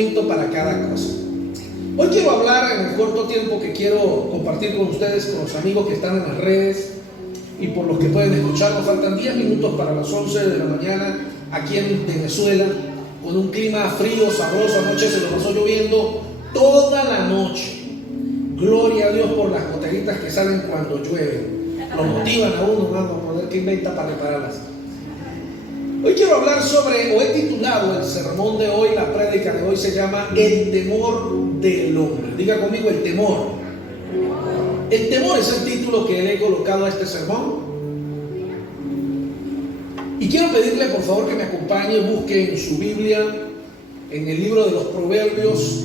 Para cada cosa. Hoy quiero hablar en el corto tiempo que quiero compartir con ustedes, con los amigos que están en las redes y por los que pueden escuchar. Nos faltan 10 minutos para las 11 de la mañana aquí en Venezuela, con un clima frío, sabroso. Anoche se nos pasó lloviendo toda la noche. Gloria a Dios por las goteritas que salen cuando llueve. Lo motivan a uno, a ver qué inventa para repararlas. Hoy quiero hablar sobre, o he titulado el sermón de hoy, la prédica de hoy se llama El temor del hombre. Diga conmigo, el temor. El temor es el título que le he colocado a este sermón. Y quiero pedirle por favor que me acompañe, busque en su Biblia, en el libro de los Proverbios,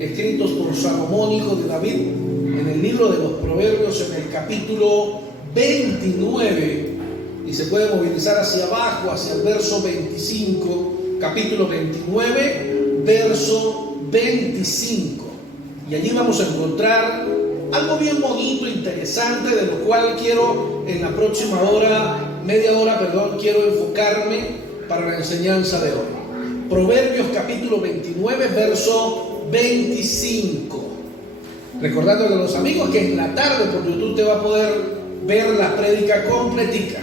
escritos por Salomón, hijo de David, en el libro de los Proverbios, en el capítulo 29, y se puede movilizar hacia abajo, hacia el verso 25, capítulo 29, verso 25. Y allí vamos a encontrar algo bien bonito, interesante, de lo cual quiero en la próxima media hora, quiero enfocarme para la enseñanza de hoy. Proverbios capítulo 29, verso 25. Recordándole a los amigos que en la tarde por YouTube te va a poder ver la prédica completica.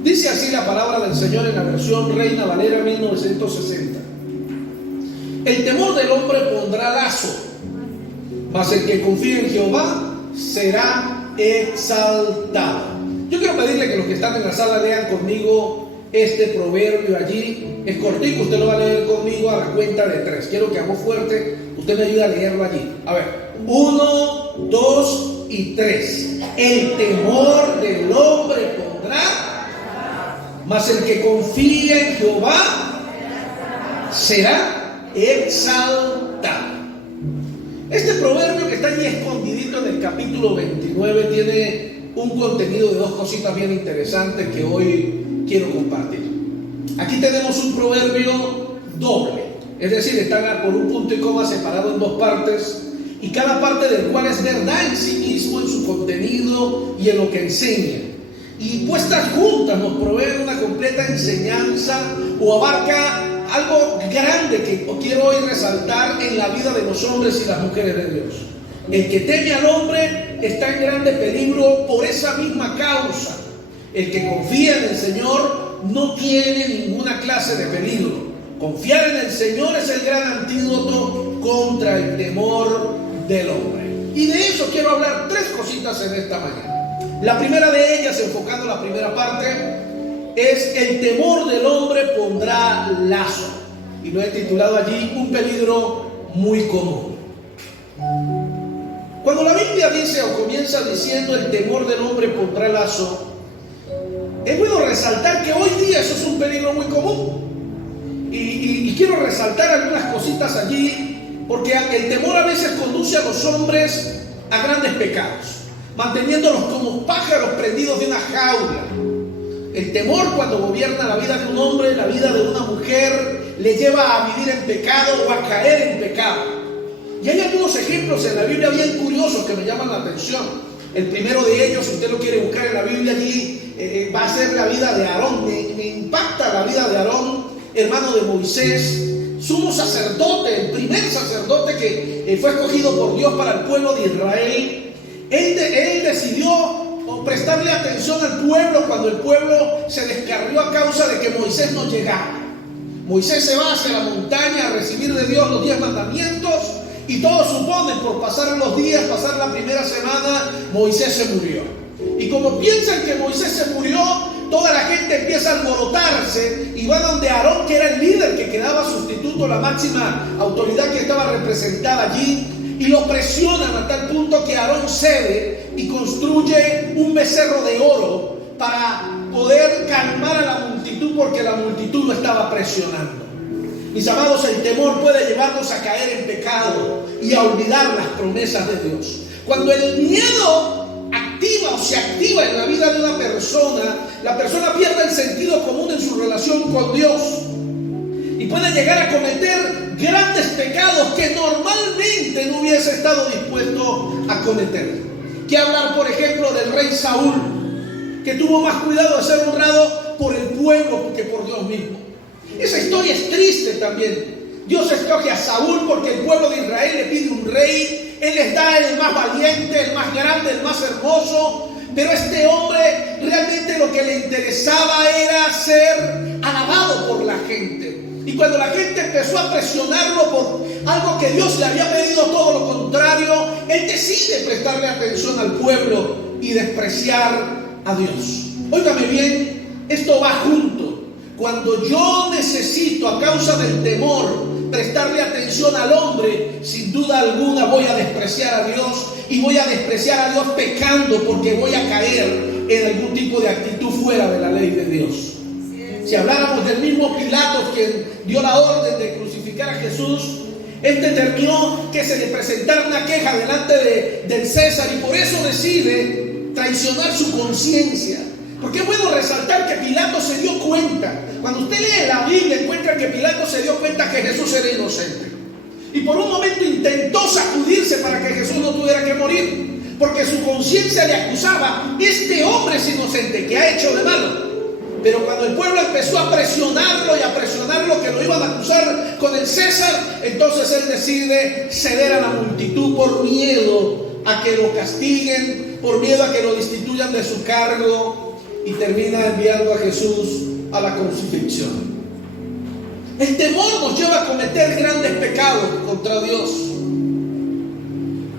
Dice así la palabra del Señor en la versión Reina Valera 1960. El temor del hombre pondrá lazo, mas el que confía en Jehová será exaltado. Yo quiero pedirle que los que están en la sala lean conmigo este proverbio allí. Es cortico, usted lo va a leer conmigo a la cuenta de 3. Quiero que hago fuerte, usted me ayude a leerlo allí. A ver, 1, 2 y 3. El temor del hombre pondrá, mas el que confía en Jehová será exaltado. Este proverbio que está allí escondidito en el capítulo 29 tiene un contenido de dos cositas bien interesantes que hoy quiero compartir. Aquí tenemos un proverbio doble, es decir, está por un punto y coma separado en dos partes, y cada parte del cual es verdad en sí mismo, en su contenido y en lo que enseña. Y puestas juntas nos provee una completa enseñanza o abarca algo grande que quiero hoy resaltar en la vida de los hombres y las mujeres de Dios. El que teme al hombre está en grande peligro por esa misma causa. El que confía en el Señor no tiene ninguna clase de peligro. Confiar en el Señor es el gran antídoto contra el temor del hombre. Y de eso quiero hablar 3 cositas en esta mañana. La primera de ellas, enfocando la primera parte, es el temor del hombre pondrá lazo. Y lo he titulado allí un peligro muy común. Cuando la Biblia dice o comienza diciendo el temor del hombre pondrá lazo, es bueno resaltar que hoy día eso es un peligro muy común. Y quiero resaltar algunas cositas allí, porque el temor a veces conduce a los hombres a grandes pecados, manteniéndolos como pájaros prendidos de una jaula. El temor, cuando gobierna la vida de un hombre, la vida de una mujer, le lleva a vivir en pecado o a caer en pecado. Y hay algunos ejemplos en la Biblia bien curiosos que me llaman la atención. El primero de ellos, si usted lo quiere buscar en la Biblia allí, va a ser la vida de Aarón. Me impacta la vida de Aarón, hermano de Moisés, sumo sacerdote, el primer sacerdote que fue escogido por Dios para el pueblo de Israel. Él decidió prestarle atención al pueblo cuando el pueblo se descarrió a causa de que Moisés no llegaba. Moisés se va hacia la montaña a recibir de Dios los 10 mandamientos y todos suponen por pasar los días, pasar la primera semana, Moisés se murió. Y como piensan que Moisés se murió, toda la gente empieza a alborotarse y va donde Aarón, que era el líder que quedaba sustituto, la máxima autoridad que estaba representada allí, y lo presionan a tal punto que Aarón cede y construye un becerro de oro para poder calmar a la multitud, porque la multitud lo estaba presionando. Mis amados, el temor puede llevarnos a caer en pecado y a olvidar las promesas de Dios. Cuando el miedo se activa en la vida de una persona, la persona pierde el sentido común en su relación con Dios y puede llegar a cometer grandes pecados que normalmente no hubiese estado dispuesto a cometer. Que hablar, por ejemplo, del rey Saúl, que tuvo más cuidado de ser honrado por el pueblo que por Dios mismo. Esa historia es triste también. Dios escoge a Saúl porque el pueblo de Israel le pide un rey. Él les da el más valiente, el más grande, el más hermoso. Pero este hombre realmente lo que le interesaba era ser alabado por la gente. Y cuando la gente empezó a presionarlo por algo que Dios le había pedido, todo lo contrario, él decide prestarle atención al pueblo y despreciar a Dios. Óigame bien, esto va junto. Cuando yo necesito, a causa del temor, prestarle atención al hombre, sin duda alguna voy a despreciar a Dios, y voy a despreciar a Dios pecando, porque voy a caer en algún tipo de actitud fuera de la ley de Dios. Si habláramos del mismo Pilatos, quien dio la orden de crucificar a Jesús, él determinó que se le presentara una queja delante del César, y por eso decide traicionar su conciencia. Porque es bueno resaltar que Pilato se dio cuenta. Cuando usted lee la Biblia, encuentra que Pilato se dio cuenta que Jesús era inocente. Y por un momento intentó sacudirse para que Jesús no tuviera que morir, porque su conciencia le acusaba: este hombre es inocente, ¿qué ha hecho de malo? Pero cuando el pueblo empezó a presionarlo y a presionarlo, que lo iban a acusar con el César, entonces él decide ceder a la multitud por miedo a que lo castiguen, por miedo a que lo destituyan de su cargo, y termina enviando a Jesús a la crucifixión. El temor nos lleva a cometer grandes pecados contra Dios.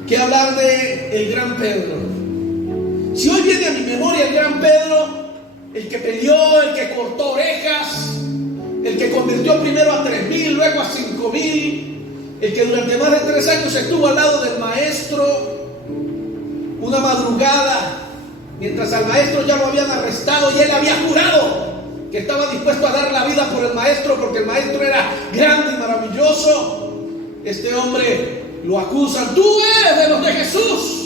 ¿Qué hablar de el gran Pedro? Si hoy viene a mi memoria el gran Pedro, el que peleó, el que cortó orejas, el que convirtió primero a 3,000, luego a 5,000, el que durante más de 3 años estuvo al lado del maestro, una madrugada, mientras al maestro ya lo habían arrestado y él había jurado que estaba dispuesto a dar la vida por el maestro, porque el maestro era grande y maravilloso. Este hombre lo acusan: tú eres de los de Jesús.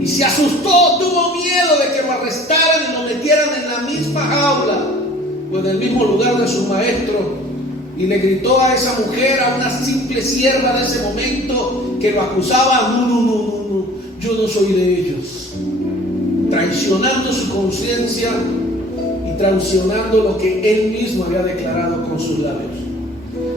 Y se asustó, tuvo miedo de que lo arrestaran y lo metieran en la misma jaula o en el mismo lugar de su maestro. Y le gritó a esa mujer, a una simple sierva de ese momento que lo acusaba: no, yo no soy de ellos. Traicionando su conciencia y traicionando lo que él mismo había declarado con sus labios.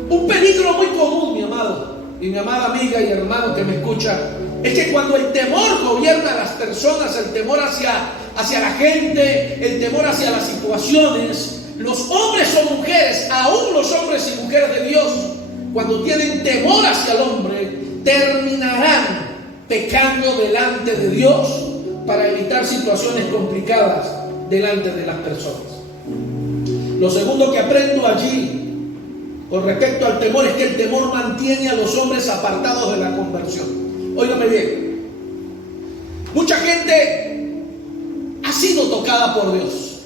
Un peligro muy común, mi amado y mi amada amiga y hermano que me escucha, es que cuando el temor gobierna a las personas, el temor hacia la gente, el temor hacia las situaciones, los hombres o mujeres, aún los hombres y mujeres de Dios, cuando tienen temor hacia el hombre, terminarán pecando delante de Dios para evitar situaciones complicadas delante de las personas. Lo segundo que aprendo allí con respecto al temor es que el temor mantiene a los hombres apartados de la conversión. Óigame bien, mucha gente ha sido tocada por Dios.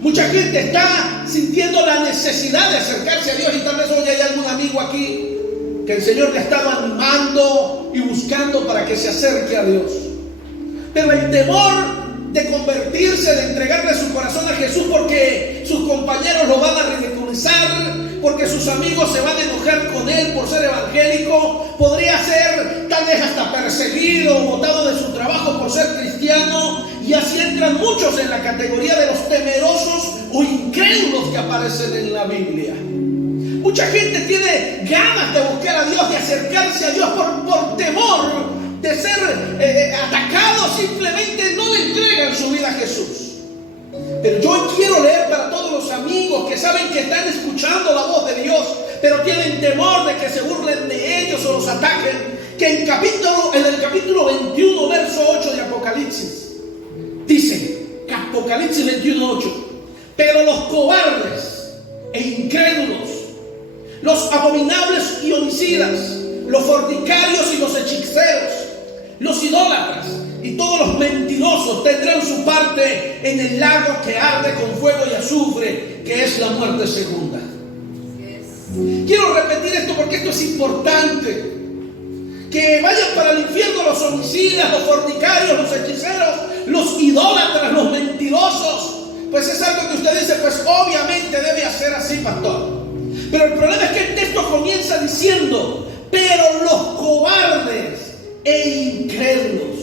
Mucha gente está sintiendo la necesidad de acercarse a Dios, y tal vez hoy hay algún amigo aquí que el Señor le ha estado animando y buscando para que se acerque a Dios. Pero el temor de convertirse, de entregarle su corazón a Jesús porque sus compañeros lo van a ridiculizar, porque sus amigos se van a enojar con él por ser evangélico, podría ser tal vez hasta perseguido o botado de su trabajo por ser cristiano, y así entran muchos en la categoría de los temerosos o incrédulos que aparecen en la Biblia. Mucha gente tiene ganas de buscar a Dios, de acercarse a Dios por temor de ser atacados, simplemente no le entregan su vida a Jesús. Pero yo quiero leer para todos los amigos que saben que están escuchando la voz de Dios, pero tienen temor de que se burlen de ellos o los ataquen, que en el capítulo 21, verso 8 de Apocalipsis, dice, Apocalipsis 21, 8, pero los cobardes e incrédulos, los abominables y homicidas, los fornicarios y los hechiceros, los idólatras y todos los mentirosos tendrán su parte en el lago que arde con fuego y azufre, que es la muerte segunda. Quiero repetir esto porque esto es importante. Que vayan para el infierno los homicidas, los fornicarios, los hechiceros, los idólatras, los mentirosos. Pues es algo que usted dice, pues obviamente debe hacer así, pastor. Pero el problema es que el texto comienza diciendo, pero los cobardes e incrédulos.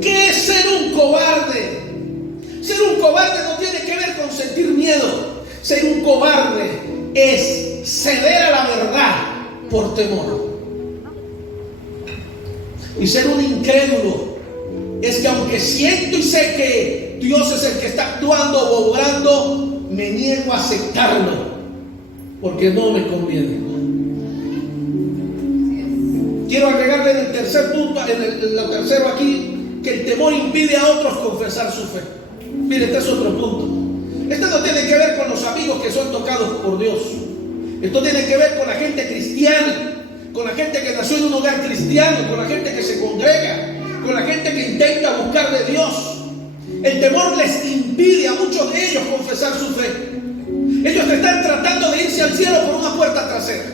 ¿Qué es ser un cobarde? Ser un cobarde no tiene que ver con sentir miedo. Ser un cobarde es ceder a la verdad por temor. Y ser un incrédulo es que aunque siento y sé que Dios es el que está actuando o obrando, me niego a aceptarlo porque no me conviene. Quiero agregarle en el tercer punto, en lo tercero aquí, que el temor impide a otros confesar su fe. Mire, este es otro punto. Esto no tiene que ver con los amigos que son tocados por Dios. Esto tiene que ver con la gente cristiana, con la gente que nació en un hogar cristiano, con la gente que se congrega, con la gente que intenta buscar de Dios. El temor les impide a muchos de ellos confesar su fe. Ellos están tratando de irse al cielo por una puerta trasera.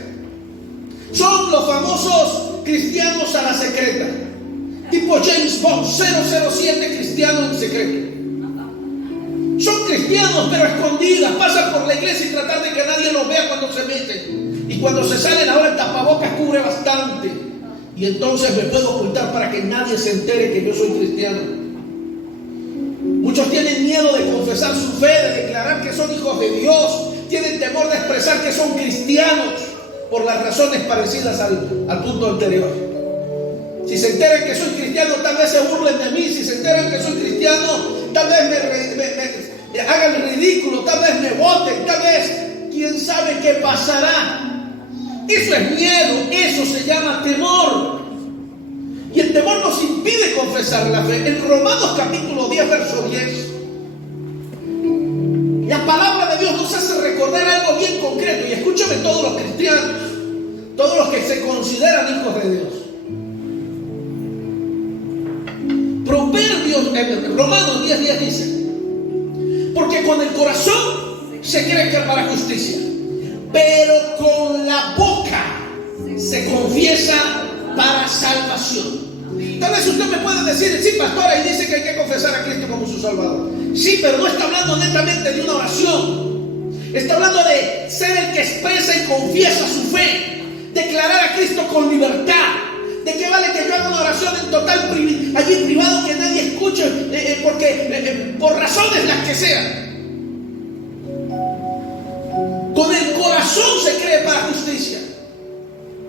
Son los famosos cristianos a la secreta, tipo James Bond, 007, cristiano en secreto. Son cristianos pero escondidas, pasan por la iglesia y tratan de que nadie los vea cuando se meten. Y cuando se salen ahora el tapabocas cubre bastante. Y entonces me puedo ocultar para que nadie se entere que yo soy cristiano. Muchos tienen miedo de confesar su fe, de declarar que son hijos de Dios. Tienen temor de expresar que son cristianos por las razones parecidas al punto anterior. Si se enteran que soy cristiano, tal vez se burlen de mí. Si se enteran que soy cristiano, tal vez me hagan el ridículo, tal vez me voten, tal vez, quién sabe qué pasará. Eso es miedo, eso se llama temor. Y el temor nos impide confesar la fe. En Romanos capítulo 10, verso 10, la palabra de Dios nos hace recordar algo bien concreto. Y escúchame, todos los cristianos, todos los que se consideran hijos de Dios. Romanos 10 dice: porque con el corazón se cree que para justicia, pero con la boca se confiesa para salvación. Tal vez usted me puede decir: sí, pastor, ahí dice que hay que confesar a Cristo como su Salvador. Sí, pero no está hablando netamente de una oración. Está hablando de ser el que expresa y confiesa su fe, declarar a Cristo con libertad. ¿De qué vale que yo haga una oración en total allí privado, que nadie escuche, porque por razones las que sean? Con el corazón se cree para justicia.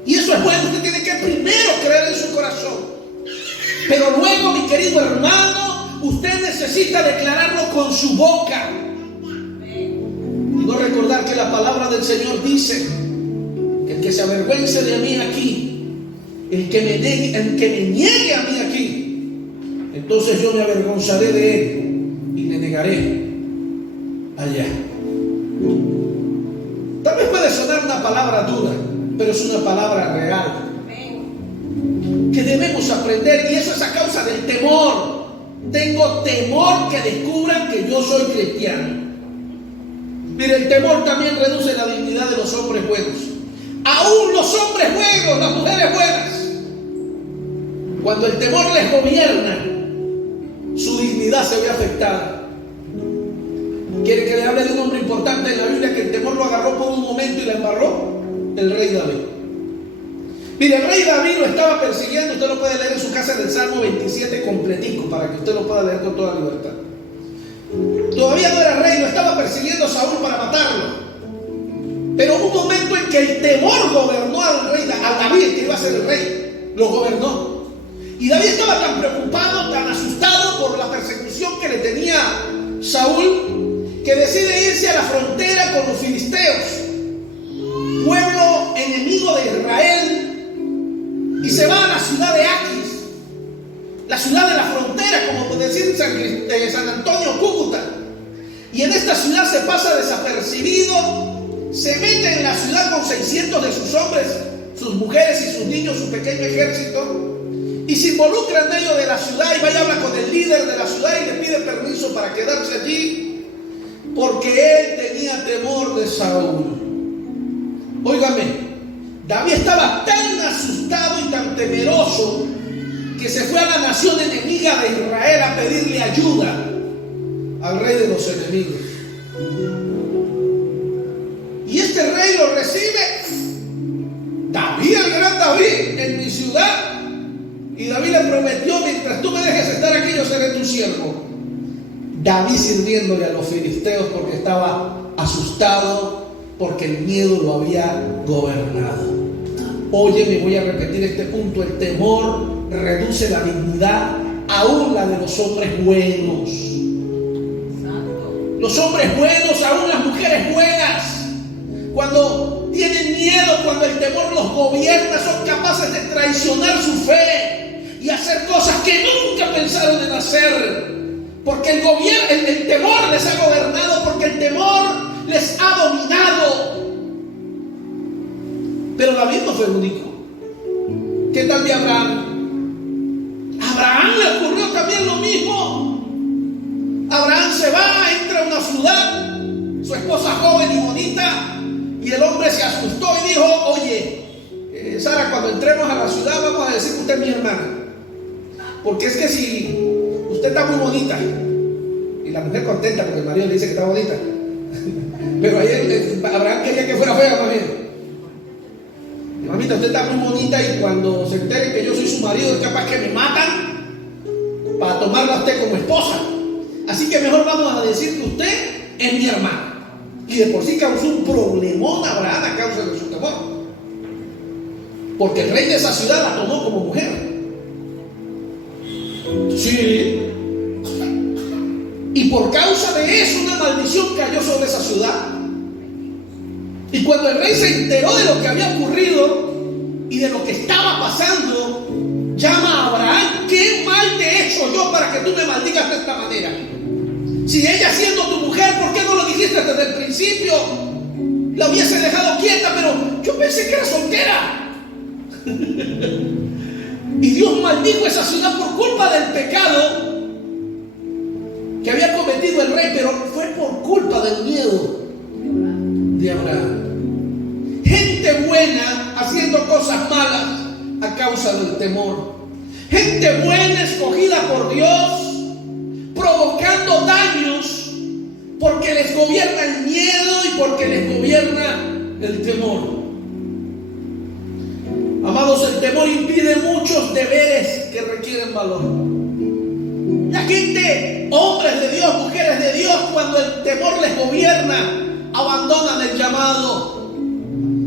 Y eso es bueno. Usted tiene que primero creer en su corazón. Pero luego, mi querido hermano, usted necesita declararlo con su boca. Y no recordar que la palabra del Señor dice que el que se avergüence de mí aquí, el que me niegue a mí aquí, entonces yo me avergonzaré de él y le negaré allá. Tal vez puede sonar una palabra dura, pero es una palabra real que debemos aprender, y eso es a causa del temor. Tengo temor que descubran que yo soy cristiano. Mire, el temor también reduce la dignidad de los hombres buenos. Aún los hombres buenos, las mujeres buenas, cuando el temor les gobierna, su dignidad se ve afectada. ¿Quiere que le hable de un hombre importante en la Biblia que el temor lo agarró por un momento y la embarró? El rey David. Mire, el rey David lo estaba persiguiendo. Usted lo puede leer en su casa en el Salmo 27 completico, para que usted lo pueda leer con toda libertad. Todavía no era rey, lo estaba persiguiendo a Saúl para matarlo. Pero hubo un momento en que el temor gobernó al rey, a David, que iba a ser el rey, lo gobernó. Y David estaba tan preocupado, tan asustado por la persecución que le tenía Saúl, que decide irse a la frontera con los filisteos, pueblo enemigo de Israel, y se va a la ciudad de Aquis, la ciudad de la frontera, como decir San Antonio, Cúcuta. Y en esta ciudad se pasa desapercibido, se mete en la ciudad con 600 de sus hombres, sus mujeres y sus niños, su pequeño ejército, y se involucra en medio de la ciudad, y vaya a hablar con el líder de la ciudad y le pide permiso para quedarse allí, porque él tenía temor de Saúl. Óigame, David estaba tan asustado y tan temeroso que se fue a la nación enemiga de Israel a pedirle ayuda al rey de los enemigos. Y este rey lo recibe, David, el gran David, en mi ciudad. Y David le prometió: mientras tú me dejes estar aquí, yo seré tu siervo. David sirviéndole a los filisteos porque estaba asustado porque el miedo lo había gobernado. Oye, me voy a repetir este punto: el temor reduce la dignidad, aún la de los hombres buenos. Los hombres buenos, aún las mujeres buenas, cuando tienen miedo, cuando el temor los gobierna, son capaces de traicionar su fe y hacer cosas que nunca pensaron en hacer, porque el temor les ha gobernado, porque el temor les ha dominado. Pero David no fue el único. ¿Qué tal de Abraham? A Abraham le ocurrió también lo mismo. Abraham se va, entra a una ciudad, su esposa joven y bonita, y el hombre se asustó y dijo: oye, Sara, cuando entremos a la ciudad vamos a decir que usted es mi hermana, porque es que si usted está muy bonita, y la mujer contenta porque el marido le dice que está bonita, pero ahí Abraham quería que fuera fea más bien. Mamita, usted está muy bonita, y cuando se entere que yo soy su marido es capaz que me matan para tomarla a usted como esposa. Así que mejor vamos a decir que usted es mi hermana. Y de por sí causó un problemón a Abraham a causa de su temor, porque el rey de esa ciudad la tomó como mujer. Sí. Y por causa de eso una maldición cayó sobre esa ciudad. Y cuando el rey se enteró de lo que había ocurrido y de lo que estaba pasando, llama a Abraham: ¿qué mal te he hecho yo para que tú me maldigas de esta manera? Si ella, siendo tu mujer, ¿por qué no lo dijiste desde el principio? La hubiese dejado quieta, pero yo pensé que era soltera. Y Dios maldijo esa ciudad por culpa del pecado que había cometido el rey, pero fue por culpa del miedo de Abraham. Gente buena haciendo cosas malas a causa del temor. Gente buena escogida por Dios, provocando daños porque les gobierna el miedo y porque les gobierna el temor. Amados, el temor impide muchos deberes que requieren valor. La gente, hombres de Dios, mujeres de Dios, cuando el temor les gobierna, abandonan el llamado,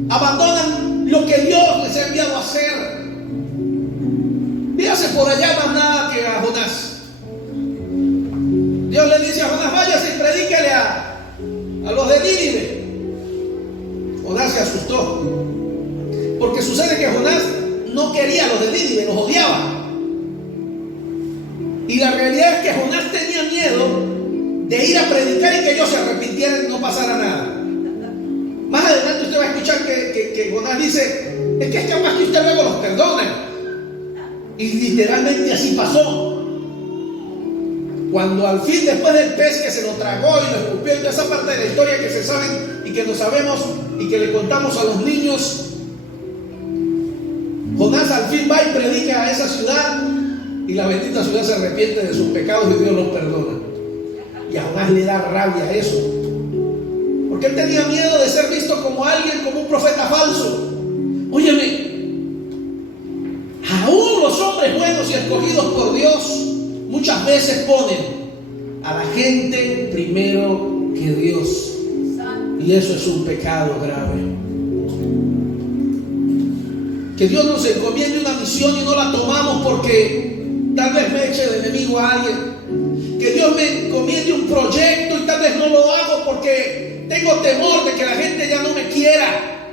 abandonan lo que Dios les ha enviado a hacer. Dígase por allá más nada que a Jonás. Dios le dice a Jonás: váyase y predícale a los de Nínive. Jonás se asustó, porque sucede que Jonás no quería a los de Nínive, los odiaba. Y la realidad es que Jonás tenía miedo de ir a predicar y que ellos se arrepintieran y no pasara nada. Más adelante usted va a escuchar que Jonás dice: es que es capaz que usted luego los perdone. Y literalmente así pasó. Cuando al fin, después del pez que se lo tragó y lo escupió, y esa parte de la historia que se saben y que no sabemos y que le contamos a los niños, Jonás al fin va y predica a esa ciudad, y la bendita ciudad se arrepiente de sus pecados y Dios los perdona. Y a Jonás le da rabia eso, porque él tenía miedo de ser visto como alguien, como un profeta falso. Óyeme, aún los hombres buenos y escogidos por Dios muchas veces ponen a la gente primero que Dios, y eso es un pecado grave. Que Dios nos encomiende una misión y no la tomamos porque tal vez me eche de enemigo a alguien. Que Dios me encomiende un proyecto y tal vez no lo hago porque tengo temor de que la gente ya no me quiera,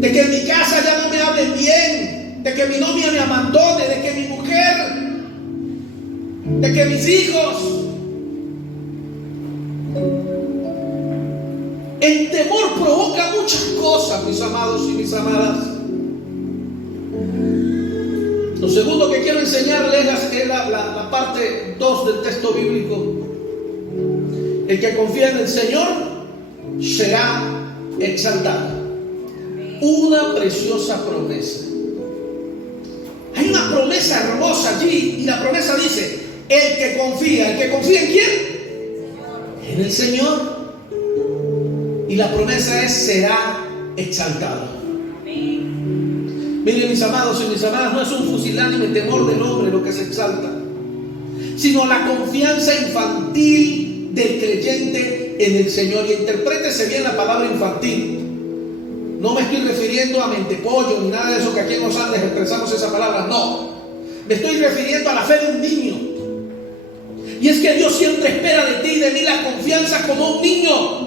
de que en mi casa ya no me hablen bien, de que mi novia me abandone, de que mi mujer, de que mis hijos. El temor provoca muchas cosas, mis amados y mis amadas. Lo segundo que quiero enseñarles es la parte 2 del texto bíblico. El que confía en el Señor será exaltado. Una preciosa promesa. Hay una promesa hermosa allí, y la promesa dice: el que confía ¿en quién? En el Señor. Y la promesa es: será exaltado. Miren, mis amados y mis amadas, no es un fusilánime temor del hombre lo que se exalta, sino la confianza infantil del creyente en el Señor. Y interprétese bien la palabra infantil. No me estoy refiriendo a mentepollo ni nada de eso que aquí en los Andes expresamos esa palabra, no. Me estoy refiriendo a la fe de un niño. Y es que Dios siempre espera de ti y de mí la confianza como un niño.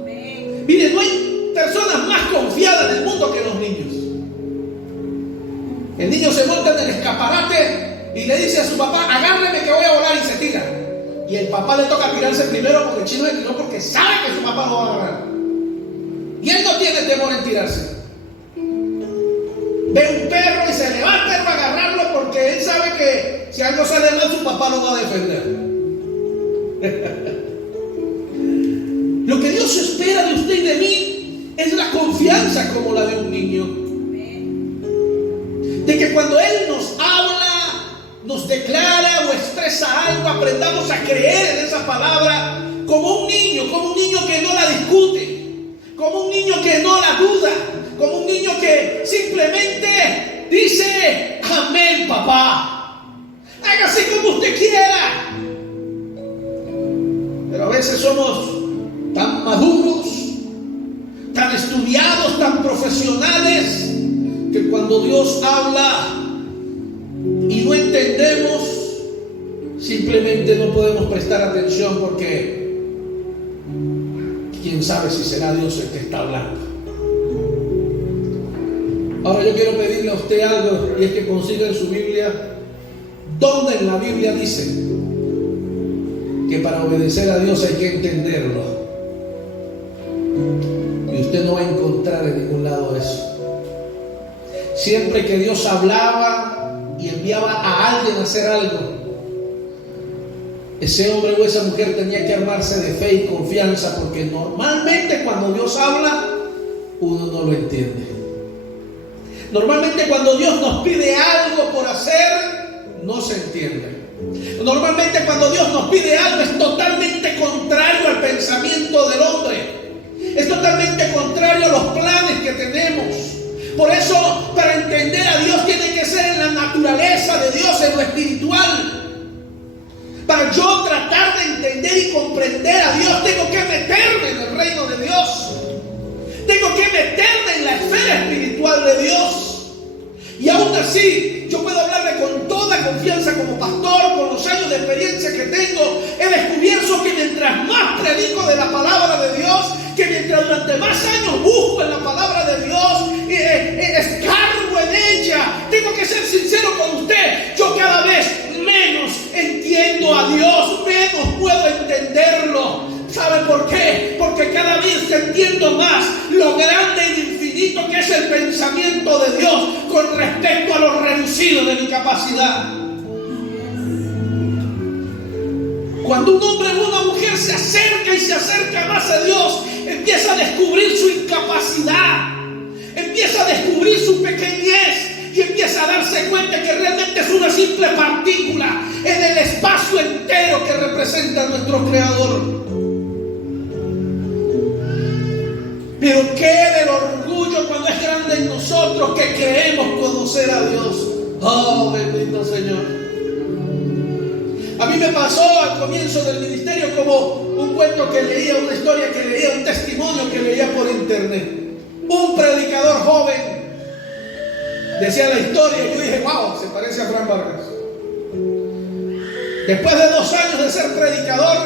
Amén. Mire, no hay personas más confiadas en el mundo que los niños. El niño se monta en el escaparate y le dice a su papá: agárreme que voy a volar, y se tira. Y el papá le toca tirarse primero porque el chino se tiró porque sabe que su papá lo va a agarrar. Y él no tiene temor en tirarse. Ve un perro y se le va el perro a agarrarlo porque él sabe que si algo sale mal su papá lo va a defender. Lo que Dios espera de usted y de mí es la confianza como la de un niño. De que cuando Él nos habla, nos declara o expresa algo, aprendamos a creer en esa palabra como un niño que no la discute, como un niño que no la duda, como un niño que simplemente dice: amén, papá, hágase como usted quiera. Pero a veces somos tan maduros, tan estudiados, tan profesionales, que cuando Dios habla y no entendemos, simplemente no podemos prestar atención porque quién sabe si será Dios el que está hablando. Ahora yo quiero pedirle a usted algo, y es que consiga en su Biblia donde en la Biblia dice que para obedecer a Dios hay que entenderlo. Y usted no va a encontrar en ningún lado eso. Siempre que Dios hablaba y enviaba a alguien a hacer algo, ese hombre o esa mujer tenía que armarse de fe y confianza, porque normalmente cuando Dios habla, uno no lo entiende. Normalmente cuando Dios nos pide algo por hacer, no se entiende. Normalmente cuando Dios nos pide algo es totalmente contrario al pensamiento del hombre. Es totalmente contrario a los planes que tenemos. Por eso, para entender a Dios tiene que ser en la naturaleza de Dios, en lo espiritual. Para yo tratar de entender y comprender a Dios, tengo que meterme en el reino de Dios. Tengo que meterme en la esfera espiritual de Dios. Y aún así, yo puedo hablarle con toda confianza como pastor, con los años de experiencia que tengo. He descubierto que mientras más predico de la palabra de Dios, que mientras durante más años busco en la palabra de Dios, escarbo en ella, tengo que ser sincero con usted, yo cada vez menos entiendo a Dios, menos puedo entenderlo. ¿Sabe por qué? Porque cada vez entiendo más lo grande y infinito que es el pensamiento de Dios con respecto a lo reducido de mi capacidad. Cuando un hombre o una mujer se acerca y se acerca más a Dios, empieza a descubrir su incapacidad, empieza a descubrir su pequeñez y empieza a darse cuenta que realmente es una simple partícula en el espacio entero que representa a nuestro Creador. Pero qué del orgullo cuando es grande en nosotros que creemos conocer a Dios. Oh, bendito Señor. A mí me pasó al comienzo del ministerio como un cuento que leía, una historia que leía, un testimonio que leía por internet. Un predicador joven decía la historia y yo dije: wow, se parece a Fran Vargas. Después de 2 años de ser predicador,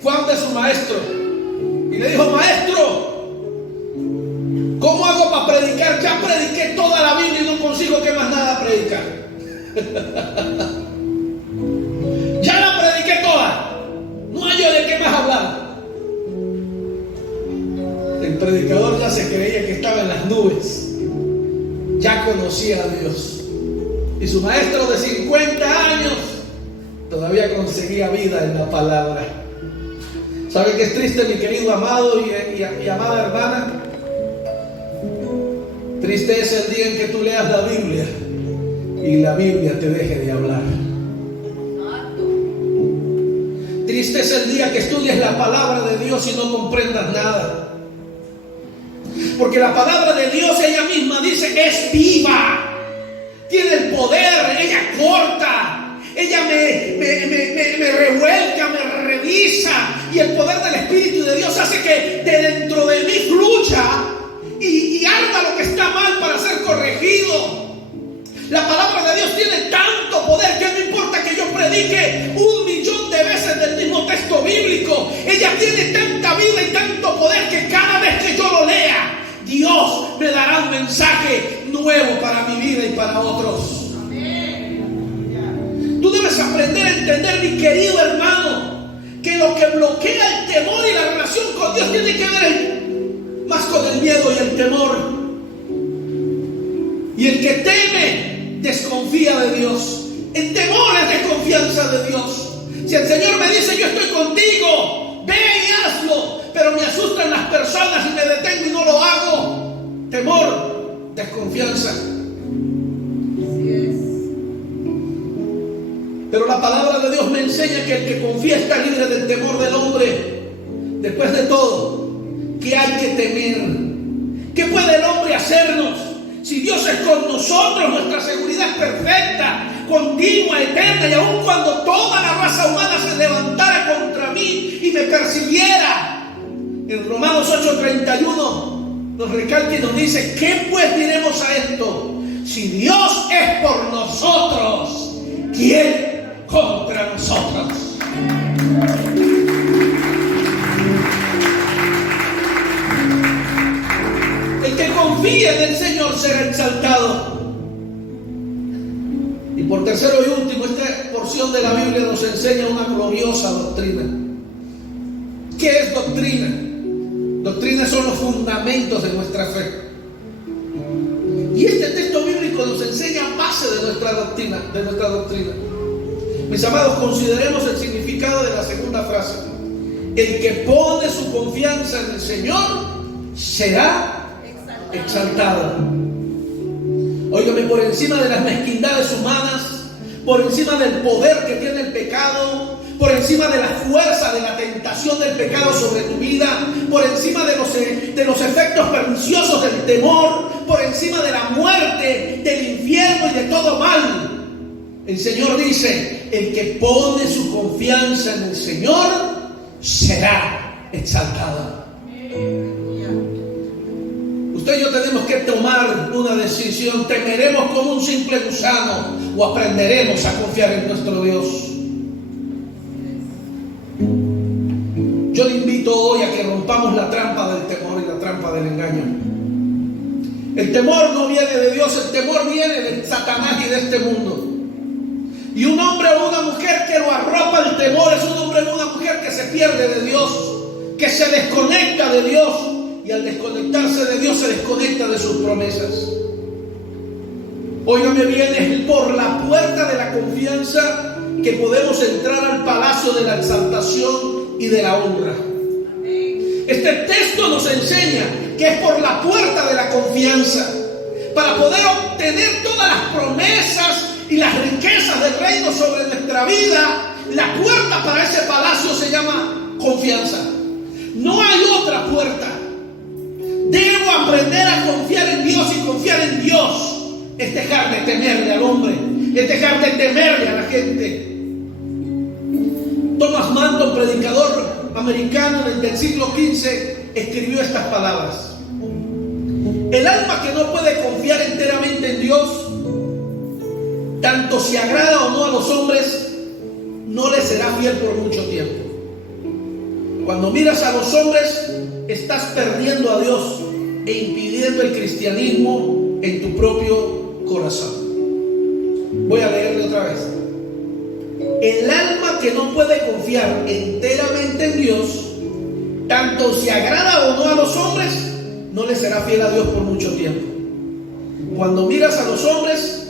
fue ante su maestro y le dijo: maestro, ¿cómo hago para predicar? Ya prediqué toda la Biblia y no consigo que más nada predicar. Ya la prediqué toda, no hay de qué más hablar. El predicador ya se creía que estaba en las nubes, ya conocía a Dios. Y su maestro de 50 años todavía conseguía vida en la palabra. ¿Sabe qué es triste, mi querido amado y amada hermana? Triste es el día en que tú leas la Biblia y la Biblia te deje de hablar. Triste es el día que estudies la palabra de Dios y no comprendas nada. Porque la palabra de Dios, ella misma dice, es viva, tiene el poder, ella corta, ella me revuelca, me revisa, y el poder del Espíritu de Dios hace que de dentro de mí fluya y arda lo que está mal para ser corregido. La palabra de Dios tiene tanto poder que no importa que yo predique 1.000.000 de veces del mismo texto bíblico, ella tiene tanta vida y tanto poder que cada vez que yo lo lea, Dios me dará un mensaje nuevo para mi vida y para otros. Tú debes aprender a entender, mi querido hermano, que lo que bloquea el temor y la relación con Dios tiene que ver más con el miedo y el temor. Y el que teme desconfía de Dios. El temor es desconfianza de Dios. Si el Señor me dice: yo estoy contigo, ve y hazlo, pero me asustan las personas y me detengo y no lo hago, temor, desconfianza. Así es. Pero la palabra de Dios me enseña que el que confía está libre del temor del hombre. Después de todo, ¿qué hay que temer? ¿Qué puede el hombre hacernos? Si Dios es con nosotros, nuestra seguridad es perfecta, continua, eterna, y aun cuando toda la raza humana se levantara contra mí y me persiguiera. En Romanos 8:31 nos recalca y nos dice: ¿qué pues diremos a esto? Si Dios es por nosotros, ¿quién contra nosotros? El que confíe en el Señor será exaltado. Y por tercero y último, esta porción de la Biblia nos enseña una gloriosa doctrina. ¿Qué es doctrina? Doctrina son los fundamentos de nuestra fe. Y este texto bíblico nos enseña base de nuestra doctrina. Mis amados, consideremos el significado de la segunda frase. El que pone su confianza en el Señor será exaltado. Óigame, por encima de las mezquindades humanas, por encima del poder que tiene el pecado, por encima de la fuerza de la tentación del pecado sobre tu vida, por encima de los efectos perniciosos del temor, por encima de la muerte, del infierno y de todo mal, el Señor dice: el que pone su confianza en el Señor será exaltado. Usted y yo tenemos que tomar una decisión. ¿Temeremos como un simple gusano o aprenderemos a confiar en nuestro Dios? Yo le invito hoy a que rompamos la trampa del temor y la trampa del engaño. El temor no viene de Dios, el temor viene de Satanás y de este mundo. Y un hombre o una mujer que lo arropa el temor es un hombre o una mujer que se pierde de Dios, que se desconecta de Dios. Y al desconectarse de Dios se desconecta de sus promesas. Óigame bien, es por la puerta de la confianza que podemos entrar al palacio de la exaltación y de la honra. Este texto nos enseña que es por la puerta de la confianza, para poder obtener todas las promesas y las riquezas del reino sobre nuestra vida. La puerta para ese palacio se llama confianza. No hay otra puerta. Debo aprender a confiar en Dios, y confiar en Dios es dejar de temerle al hombre, es dejar de temerle a la gente. Thomas Manton, predicador americano del siglo XV, escribió estas palabras: el alma que no puede confiar enteramente en Dios, tanto si agrada o no a los hombres, no le será fiel por mucho tiempo. Cuando miras a los hombres, estás perdiendo a Dios e impidiendo el cristianismo en tu propio corazón. Voy a leerle otra vez. El alma que no puede confiar enteramente en Dios, tanto si agrada o no a los hombres, no le será fiel a Dios por mucho tiempo. Cuando miras a los hombres,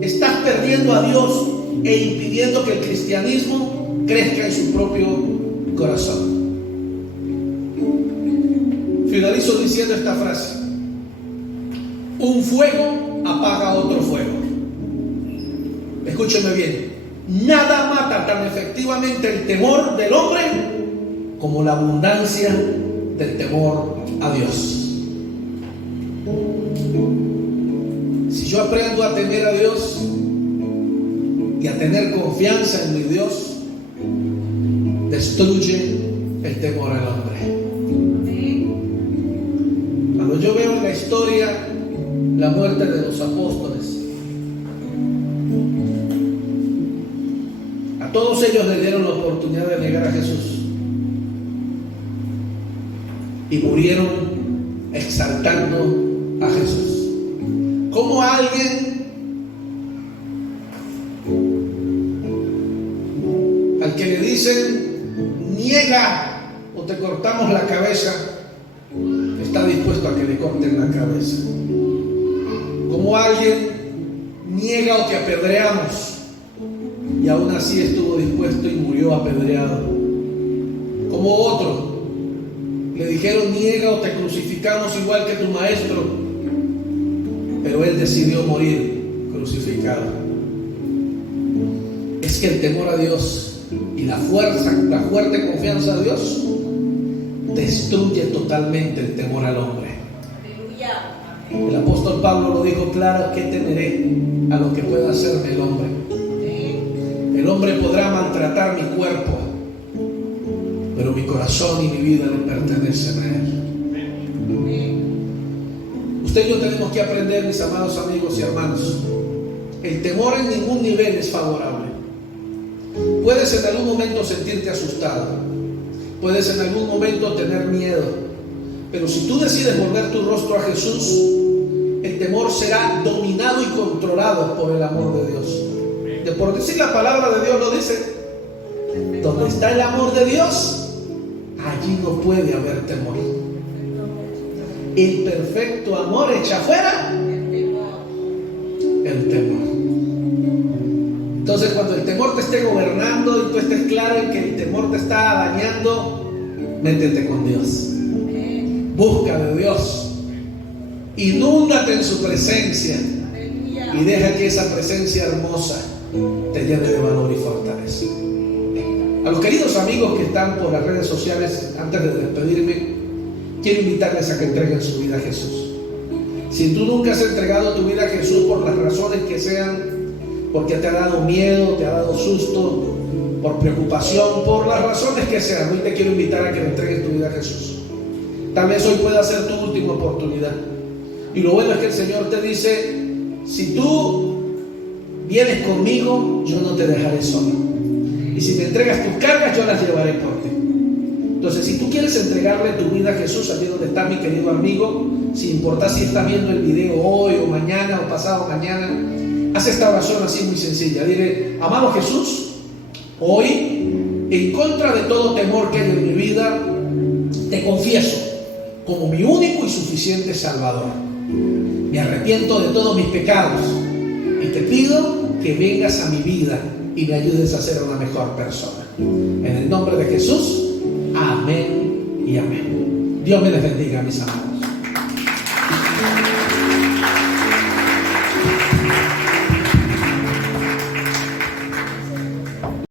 estás perdiendo a Dios e impidiendo que el cristianismo crezca en su propio corazón. Finalizo diciendo esta frase: un fuego apaga otro fuego. Escúcheme bien. Nada mata tan efectivamente el temor del hombre como la abundancia del temor a Dios. Si yo aprendo a temer a Dios, y a tener confianza en mi Dios, destruye el temor al hombre. Cuando yo veo en la historia la muerte de los apóstoles, a todos ellos les dieron la oportunidad de negar a Jesús y murieron exaltando a Jesús. ¿Cómo alguien al que le dicen niega o te cortamos la cabeza, está dispuesto a que le corten la cabeza? ¿Cómo alguien niega o te apedreamos y aún así estuvo dispuesto y murió apedreado? ¿Cómo otro le dijeron niega o te crucificamos igual que tu maestro, pero él decidió morir crucificado? Es que el temor a Dios y la fuerte confianza a Dios destruye totalmente el temor al hombre. El apóstol Pablo lo dijo claro: ¿qué temeré a lo que pueda hacerme el hombre? El hombre podrá maltratar mi cuerpo, pero mi corazón y mi vida le pertenecen a él. Usted y yo tenemos que aprender, mis amados amigos y hermanos, el temor en ningún nivel es favorable. Puedes en algún momento sentirte asustado, puedes en algún momento tener miedo, pero si tú decides volver tu rostro a Jesús, el temor será dominado y controlado por el amor de Dios. De por decir la palabra de Dios lo dice: donde está el amor de Dios, allí no puede haber temor. El perfecto amor echa fuera el temor. Entonces, cuando el temor te esté gobernando y tú estés claro en que el temor te está dañando, métete con Dios. Busca de Dios. Inúndate en su presencia y deja que esa presencia hermosa te llene de valor y fortaleza. A los queridos amigos que están por las redes sociales, antes de despedirme, quiero invitarles a que entreguen su vida a Jesús. Si tú nunca has entregado tu vida a Jesús por las razones que sean, porque te ha dado miedo, te ha dado susto, por preocupación, por las razones que sean, hoy te quiero invitar a que le entregues tu vida a Jesús. Tal vez hoy pueda ser tu última oportunidad. Y lo bueno es que el Señor te dice: si tú vienes conmigo, yo no te dejaré solo. Y si me entregas tus cargas, yo las llevaré por ti. Entonces, si tú quieres entregarle tu vida a Jesús, allí donde está mi querido amigo, sin importar si estás viendo el video hoy o mañana o pasado mañana, haz esta oración así muy sencilla. Dile: amado Jesús, hoy, en contra de todo temor que hay en mi vida, te confieso como mi único y suficiente Salvador. Me arrepiento de todos mis pecados y te pido que vengas a mi vida y me ayudes a ser una mejor persona. En el nombre de Jesús, amén y amén. Dios me les bendiga, mis amados.